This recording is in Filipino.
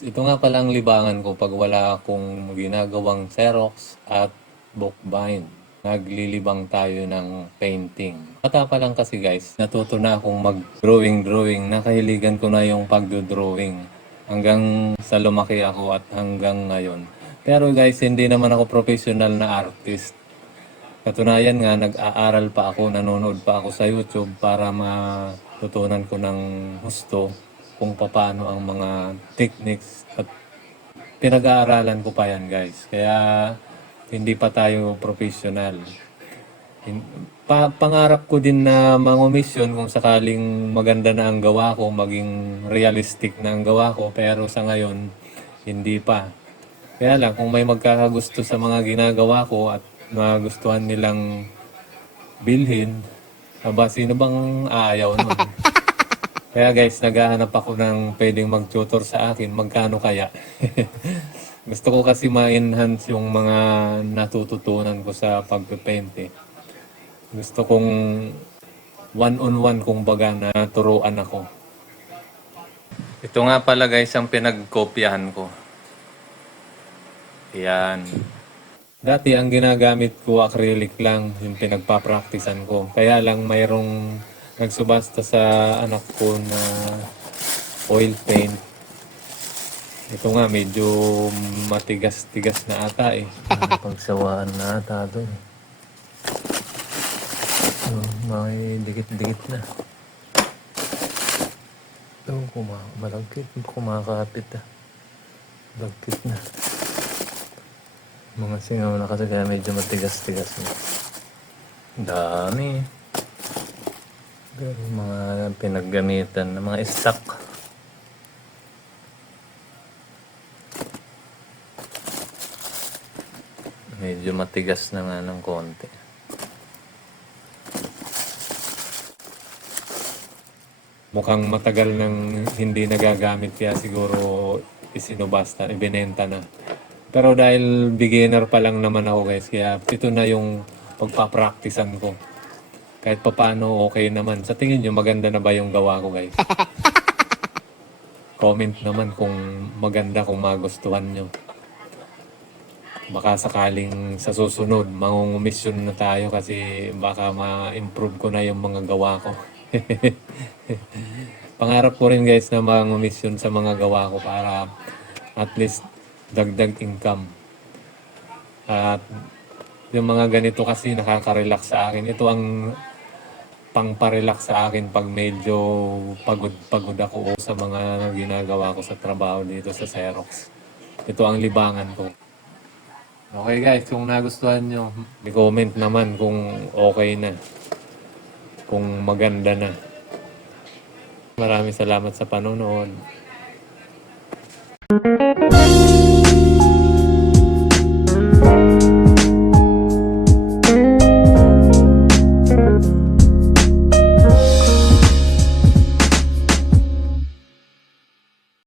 ito nga pala ang libangan ko pag wala akong ginagawang Xerox at bookbind. Naglilibang tayo ng painting. Bata pa lang kasi guys, natuto na akong mag-drawing-drawing. Nakahiligan ko na yung pagdo-drawing. Hanggang sa lumaki ako at hanggang ngayon. Pero guys, hindi naman ako professional na artist. Katunayan nga, nag-aaral pa ako, nanonood pa ako sa YouTube para matutunan ko ng gusto kung paano ang mga techniques at pinag-aaralan ko pa yan guys. Kaya hindi pa tayo professional. Pa pangarap ko din na mangomisyon kung sakaling maganda na ang gawa ko, maging realistic na ang gawa ko, pero sa ngayon, hindi pa. Kaya lang, kung may magkakagusto sa mga ginagawa ko at magustuhan nilang bilhin, aba, sino bang ayaw nun? Kaya guys, naghahanap ako ng pwedeng mag-tutor sa akin. Magkano kaya? Gusto ko kasi ma-enhance yung mga natututunan ko sa pagpipente. Gusto kong one-on-one kung baga na turuan ako. Ito nga pala guys ang pinagkopyahan ko. Yan. Dati ang ginagamit ko acrylic lang, yung pinagpa-practicean ko. Kaya lang mayroong nagsubasta sa anak ko na oil paint. Ito nga medyo matigas-tigas na ata eh. Pagsawaan na ata doon. So, may dikit-dikit na. Ito, kuma malagkit. Kumakapit ah. Malagkit na. Mga singaw na kasi kaya medyo matigas-tigas na. Dami. Pero mga pinaggamitan ng mga stock. Medyo matigas na nga ng konti. Mukhang matagal nang hindi nagagamit kaya siguro isinubasta, ibinenta na. Pero dahil beginner pa lang naman ako guys, kaya ito na yung pagpa-practicean ko. Kahit papaano okay naman. Sa tingin nyo, maganda na ba yung gawa ko guys? Comment naman kung maganda, kung magustuhan nyo. Baka sakaling sa susunod, mangungumisyon na tayo kasi baka ma-improve ko na yung mga gawa ko. Pangarap ko rin guys na mangumisyon sa mga gawa ko para at least dagdag income. At yung mga ganito kasi nakaka-relax sa akin. Ito ang pang-relax sa akin pag medyo pagod-pagod ako sa mga ginagawa ko sa trabaho dito sa Xerox. Ito ang libangan ko. Okay guys, kung nagustuhan nyo, i-comment naman kung okay na. Kung maganda na. Maraming salamat sa panonood.